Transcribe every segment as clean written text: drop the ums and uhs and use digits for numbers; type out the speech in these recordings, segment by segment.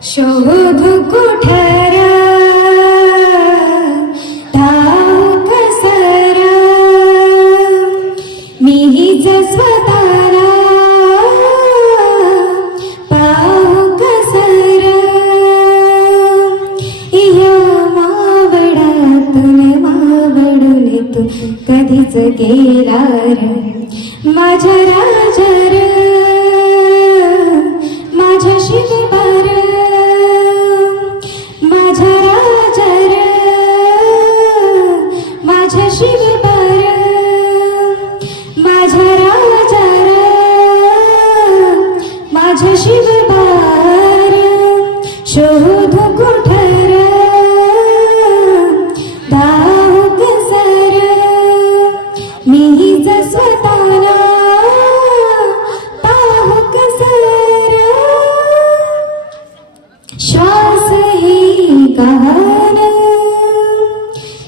शोधू कुठरा ठाऊक सारा मीच स्वतःला पाहूक सारा या मावळातून मावळून तू कधीच गेला रे माझ्या राजा रे माझ्या शिवबार माझ्या राजा रे माझ्या शिवबार माझ्या राजा रे माझ्या शिवबार शोधू कुठर धावूक सर मीच स्वतःला पाहूक सर श्वास ही गहन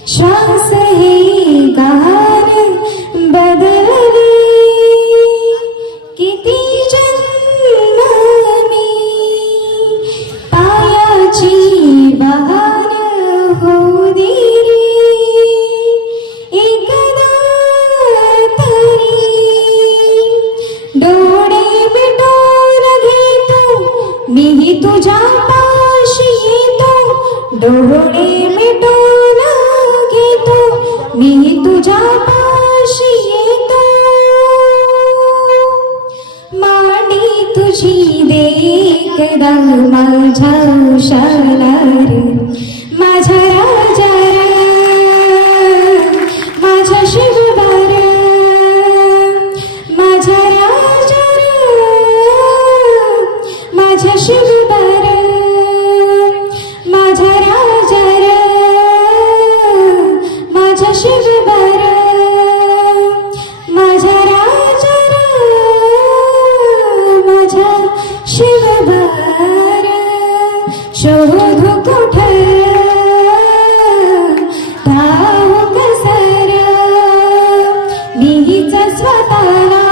श्वास ही गहन बदलली किती जन्म मी पायाची बहार होऊ दिली एकदा तरी डोळे मिटून घेतो मी तुझ्या पाशी येतो डोळे मिटून घेतो मी तुझ्या पाशी येतो मांडी तुझी दे एकदा माझ्या उशाला रे माझ्या राजा रे माझ्या शिवबार माझ्या राजा रे माझ्या शिवबार माझ्या राजा रे माझ्या शिवबार माझ्या राजा रे माझ्या शिवबार शोधू कुठर ठाऊक सर मीच स्वतःला